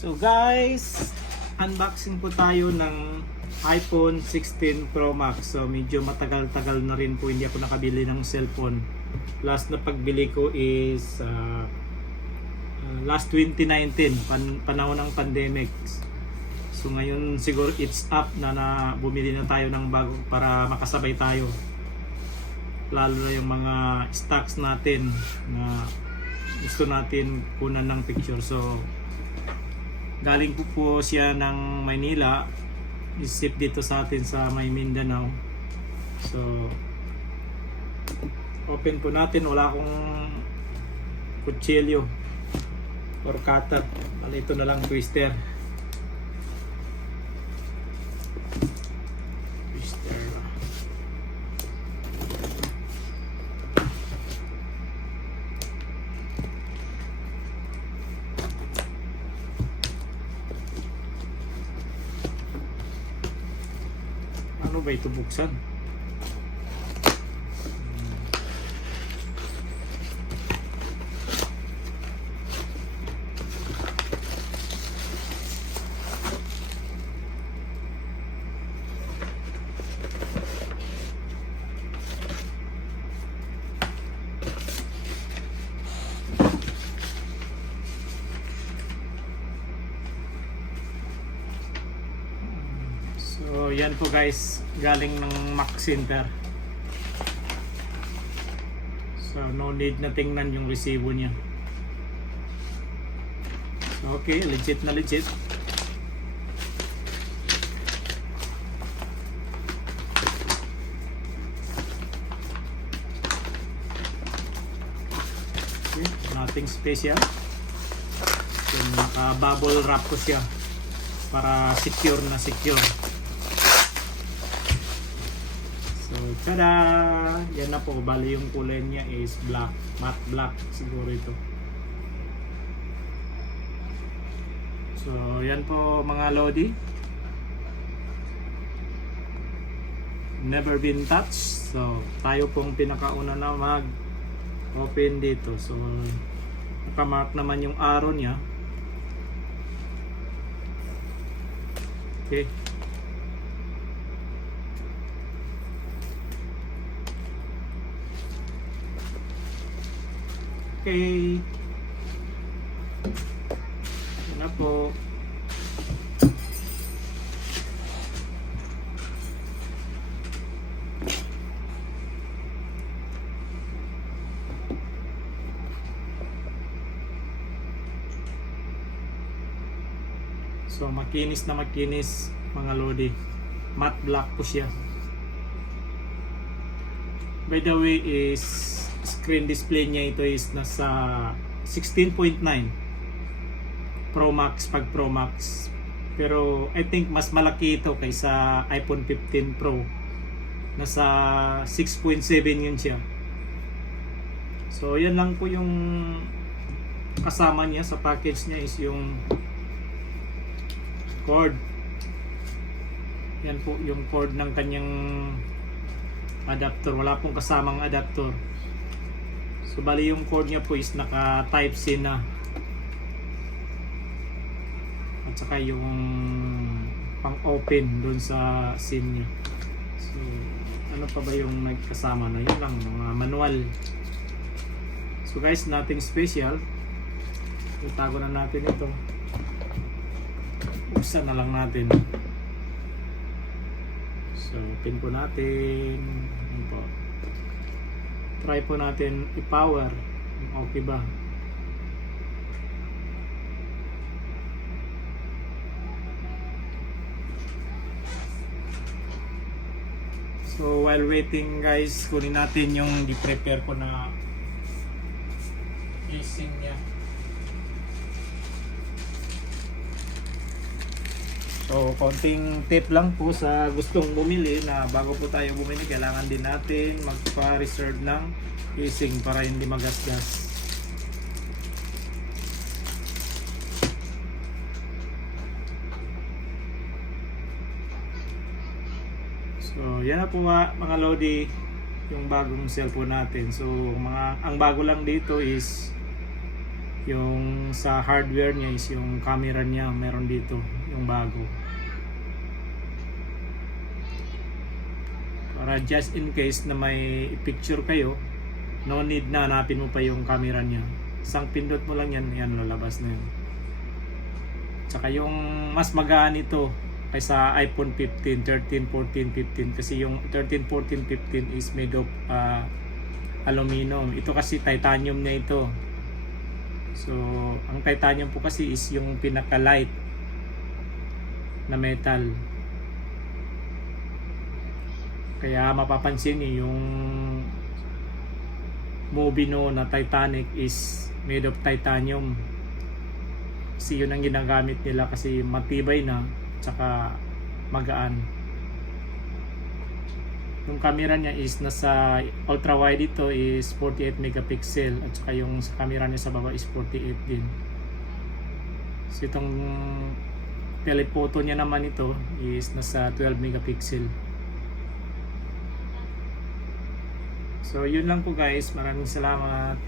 So guys, unboxing po tayo ng iPhone 16 Pro Max. So medyo matagal-tagal na rin po hindi ako nakabili ng cellphone. Last na pagbili ko is last 2019, panahon ng pandemic. So ngayon siguro it's up na bumili na tayo ng bago para makasabay tayo. Lalo na yung mga stocks natin na gusto natin kunan ng picture. So galing po siya ng Maynila, isip dito sa atin sa may Mindanao. So open po natin, wala akong kutsilyo or cutter, ito na lang twister. Ano ba ito buksan? So yan po guys, galing ng Mac Center. So no need na tingnan yung resibo niya. So, okay, legit na legit. Okay, nothing special. So, naka-bubble wrap ko siya para secure na secure. So, tada! Yan na po, bali yung kulay niya is black, matte black siguro ito. So, yan po mga Lodi. Never been touched. So, tayo pong pinakauna na mag-open dito. So, nakamark naman yung arrow niya. Okay. Okay. Yan na po. So makinis na makinis mga Lodi. Matte black po siya. By the way is screen display niya ito is nasa 16.9 Pro Max pag Pro Max, pero I think mas malaki ito kaysa iPhone 15 Pro, nasa 6.7 yun siya. So yan lang po yung kasama niya sa package niya is yung cord. Yan po yung cord ng kanyang adapter, wala pong kasamang adapter. So bali yung cord niya po is naka type C na. At saka yung pang open doon sa SIM niya. So ano pa ba yung nagkasama na? Yun lang, mga manual. So guys, nothing special. Itago na natin ito. Buksan na lang natin. So open po natin. Ayan po. Try po natin i-power. Okay ba? So while waiting guys, kunin natin yung di-prepare ko na casing niya. So konting tip lang po sa gustong bumili na bago po tayo bumili, kailangan din natin magpa-reserve ng casing para hindi magasgas. So yan na po mga Lodi, yung bagong cellphone natin. So ang bago lang dito is Yung sa hardware niya is yung camera niya meron dito, yung bago. Para just in case na may picture kayo, no need na hanapin mo pa yung camera niya. Isang pindot mo lang yan, yan lalabas na yun. Tsaka yung mas magaan ito kaysa iPhone 15, 13, 14, 15 kasi yung 13, 14, 15 is made of aluminum. Ito kasi titanium na ito. So, ang titanium po kasi is yung pinaka-light na metal. Kaya mapapansin niyo yung movie no na Titanic is made of titanium. Kasi yun ang ginagamit nila kasi matibay na tsaka magaan. Yung camera niya is nasa ultra wide, ito is 48 megapixel at saka yung sa camera niya sa baba is 48 din. So itong telephoto niya naman ito is nasa 12 megapixel. So yun lang po guys, maraming salamat.